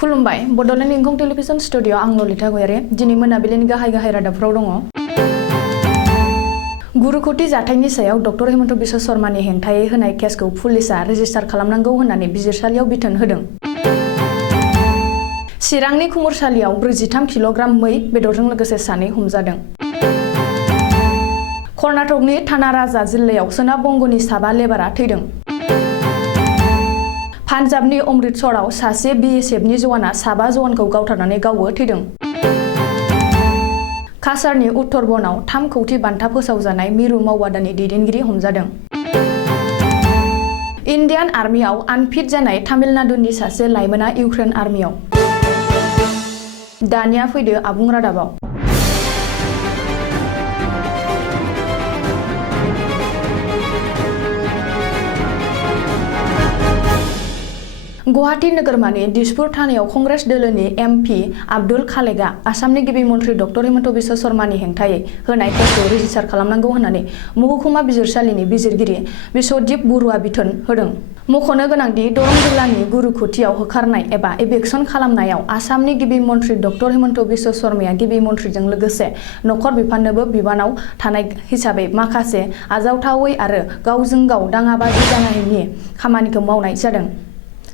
खुलुमबाय बडोलेण्ड इंखं television studio आं ललिता गयारि दिनै मोनाबिलिनि गाहाय रादाबफोराव दङ। गुरुखौथि जाथायनि सायाव डक्टर हेमन्त बिश्व शर्मानि हेंथायै होनाय केसखौ पुलिसआ रेजिस्टार खालामनांगौ होननानै बिजिरसालियाव बिथोन होदों। चिरांनि खुमुरसालियाव 43 किल'ग्राम मै बेदरजों लोगोसे सानै हमजादों। कर्नाटकनि थानाराजा जिल्लायाव सोनाब बंगनि साबा लेबारा थैदों। पान्जाबनि अमृतसराव सासे BSFनि जवाना साबा जवानखौ गावथारनानै गावबो थैदों। काछारनि उत्तरबनाव 3 कौटि बान्था फोसावजानाय मिरु मावबादानि दैदेनगिरि हमजादों। इन्डियान आर्मियाव आनफिट जानाय तामिलनाडुनि सासे लाइमोना इउक्रेन आर्मियाव। दानिया फैदो आबुं रादाबाव। गुवाहाटी नोगोरमानि दिसपुर थानायाव कंग्रेस दोलोनि MP आब्दुल खालेकआ आसामनि गिबि मन्थ्रि डक्टर हेमन्त बिश्व शर्मानि हेंथायै होनाय केसखौ रेजिस्टार खालामनांगौ होननानै महकुमा बिजिरसालिनि बिजिरगिरि बिश्वदीप बरुवा बिथोन होदों। मख'नो गोनांदि दरं जिल्लानि गुरुखुथियाव होखारनाय एबा एभिक्सन खालामनायाव आसामनि गिबि मन्थ्रि डक्टर हेमन्त बिश्व शर्माया गिबि मन्थ्रिजों लोगोसे नखर बिफाननोबो बिबानाव थानाय हिसाबै माखासे आजावथावै आरो गावजों गाव दाङाबाजि जानायनि खामानिखौ मावनाय जादों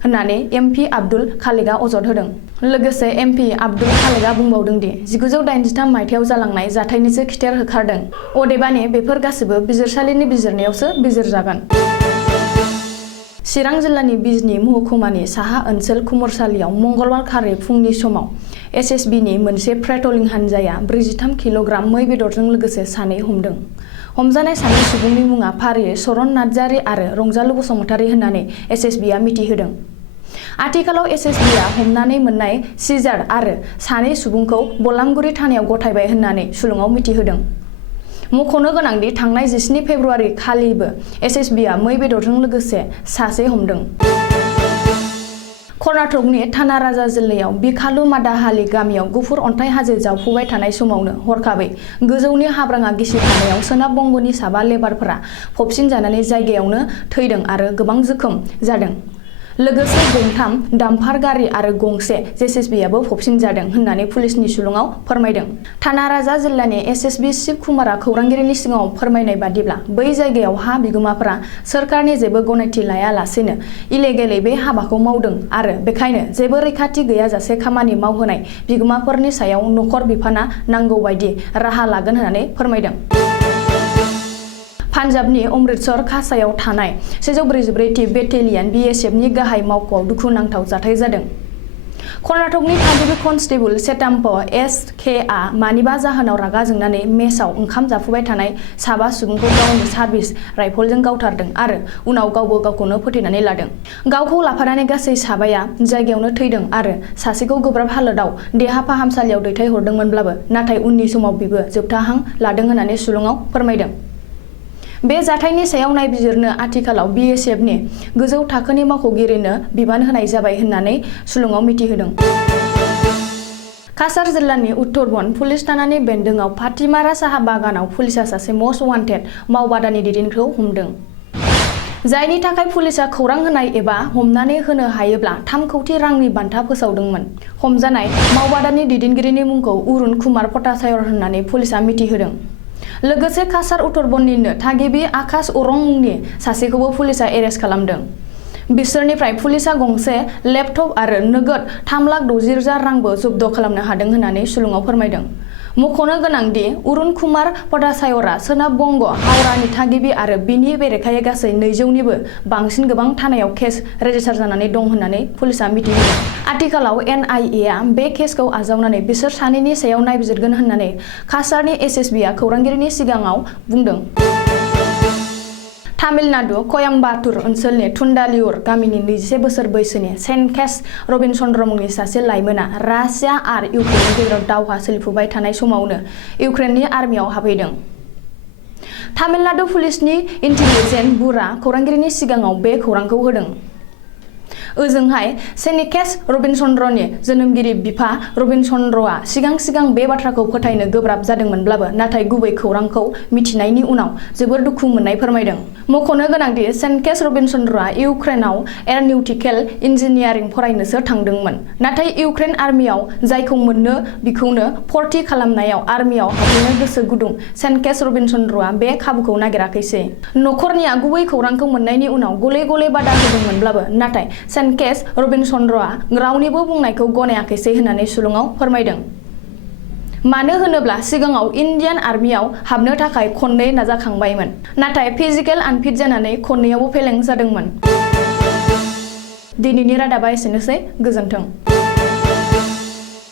होननानै MP आब्दुल खालेकआ अजद होदों। लोगोसे MP आब्दुल खालेकआ बुंबावदों दि 1983 मायथाइयाव जालांनाय जाथायनिसो खिथेर होखारदों। अदेबानि बेफोर गासिबो बिजिरसालिनि बिजिरनायावसो बिजिरजागोन। चिरां जिल्लानि बिजनी महकुमानि साहा ओनसोल खुमुरसालियाव मंगलबार खालि फुंनि समाव SSBनि मोनसे पेट्रलिं हानजाया 43 किल'ग्राम मै बेदरजों लोगोसे सानै हमदों। हमजानाय सानै सुबुंनि मुङा फारियै सरन नार्जारि आरो रंजालु बसुमतारी होननानै SSBआ मिथिहोदों। आथिखालाव SSBआ हमनानै मोननाय सिजार आरो सानै सुबुंखौ बलामगुरि थानायाव गथायबाय होननानै सुलुङाव मिथिहोदों। मख'नो गोनांदि थांनाय 17 फेब्रुआरि खालिबो SSBआ मै बेदरजों लोगोसे सासे हमदों। कर्नाटकनि थानाराजा जिल्लायाव बिखालु मादाहाली गामियाव गुफुर अन्थाइ हाजो जावफुबाय थानाय समावनो हरखाबै गोजौनि हाब्राङा गिसिखानायाव सोनाब बंगनि साबा लेबारफोरा फबसिन जानानै जायगायावनो थैदों आरो गोबां जोखोम जादों। लोगोसे गंथाम डाम्पार गारि आरो गंसे JCBआबो फबसिन जादों होननानै पुलिसनि सुलुङाव फोरमायदों। थानाराजा जिल्लानि SSB शिब कुमारआ खौरांगिरिनि सिगाङाव फोरमायनाय बादिब्ला बै जायगायाव हा बिगोमाफोरा सोरखारनि जेबो गनायथि लायालासेनो इलेगेलै बे हाबाखौ मावदों आरो बेखायनो जेबो रैखाथि गैयाजासे खामानि मावहोनाय बिगोमाफोरनि सायाव नखर बिफाना नांगौ बायदि राहा लागोन होननानै फोरमायदों। पान्जाबनि अमृतसर काछायाव थानाय 144थि बेटेलियन BSFनि गाहाय मावख'आव दुखुनांथाव जाथाय जादों। कर्नाटकनि थागिबि कनस्टेबल चेताम्प SKआ मानिबा जाहोनाव रागा जोंनानै मेसआव ओंखाम जाफुबाय थानाय साबा सुबुंखौ गावनि सार्भिस राइफलजों गावथारदों आरो उनाव गावबो गावखौनो फोथैनानै लादों। गावखौ लाफानानै गासै साबाया जायगायावनो थैदों आरो सासेखौ गोब्राब हालोदाव देहा फाहामसालियाव दैथायहरदोंमोनब्लाबो नाथाय उननि समाव बिबो जोबथा हां लादों होननानै सुलुङाव फोरमायदों। बे जाथायनि सायाव नायबिजिरनो आथिखालाव BSFनि गोजौ थाखोनि मावख'गिरिनो बिबान होनाय जाबाय होननानै सुलुङाव मिथिहोदों। काछार जिल्लानि उत्तरबन पुलिस थानानि बेन्दोंआव फातिमारा साहा बागानाव पुलिसआ सासे मस्ट वान्टेड मावबादानि दैदेनगिरिखौ हमदों। जायनि थाखाय पुलिसआ खौरां होनाय एबा हमनानै होनो हायोब्ला 3 कौटि रांनि बान्था फोसावदोंमोन। हमजानाय मावबादानि दैदेनगिरिनि मुंखौ अरुण कुमार पटाचायर होननानै पुलिसआ मिथिहोदों। लोगोसे काछार उत्तरबननिनो थागिबि आकाश अरं मुंनि सासेखौबो पुलिसआ एरेस्ट खालामदों। बिसोरनिफ्राय पुलिसआ गंसे लेपटप आरो नोगोद 3,60,000 रांबो जब्द खालामनो हादों होननानै सुलुङाव फोरमायदों। मख'नो गोनांदि अरुण कुमार पटाचायरआ सोनाब बंग हावड़ानि थागिबि आरो बिनि बेरेखायै गासै 200निबो बांसिन गोबां थानायाव केस रेजिस्टार जानानै दं होननानै पुलिसआ मिथिहोदों। आथिखालाव NIAआ बे केसखौ आजावनानै बिसोर सानैनि सायाव नायबिजिरगोन होननानै काछारनि SSBआ खौरांगिरिनि सिगाङाव बुंदों। तामिलनाडु कयम्बाटुर ओनसोलनि थुन्डालियुर गामिनि 21 बोसोर बैसोनि सेनकेस रबिन चन्द्र मुंनि सासे लाइमोना रासिया आरो इउक्रेननि गेजेराव दावहा सोलिफुबाय थानाय समावनो इउक्रेननि आर्मियाव हाबहैदों। तामिलनाडु पुलिसनि इन्टेलिजेन्स बुरा खौरांगिरिनि सिगाङाव बे खौरांखौ होदों। ओजोंहाय सेनिकेस रबिन चन्द्रनि जोनोमगिरि बिफा रबिन चन्द्रआ सिगां बे बाथ्राखौ फोथायनो गोब्राब जादोंमोनब्लाबो नाथाय गुबै खौरांखौ मिथिनायनि उनाव जोबोर दुखु मोननाय फोरमायदों। मख'नो गोनांदि सेनिकेस रबिन चन्द्रआ इउक्रेनाव एर'निउटिकेल इन्जिनियारिं फरायनोसो थांदोंमोन। नाथाय इउक्रेन आर्मियाव जायखौ मोननो बिखौनो भर्ति खालामनायाव आर्मियाव हाबनो गोसो गुदुं सेनिकेस रबिन चन्द्रआ बे खाबुखौ नागिराखैसै। नखरनिया गुबै खौरांखौ मोननायनि उनाव गले बादा होदोंमोनब्लाबो नाथाय सेनिकेस रबिन चन्द्रआ रावनिबो बुंनायखौ गनायाखैसै होननानै सुलुङाव फोरमायदों। मानो होनोब्ला सिगाङाव इन्डियान आर्मियाव हाबनो थाखाय खननै नाजाखांबायमोन, नाथाय फिजिकेल आनफिट जानानै खननैयावबो फेलें जादोंमोन। दिनैनि रादाबा एसेनोसै, गोजोन्थों।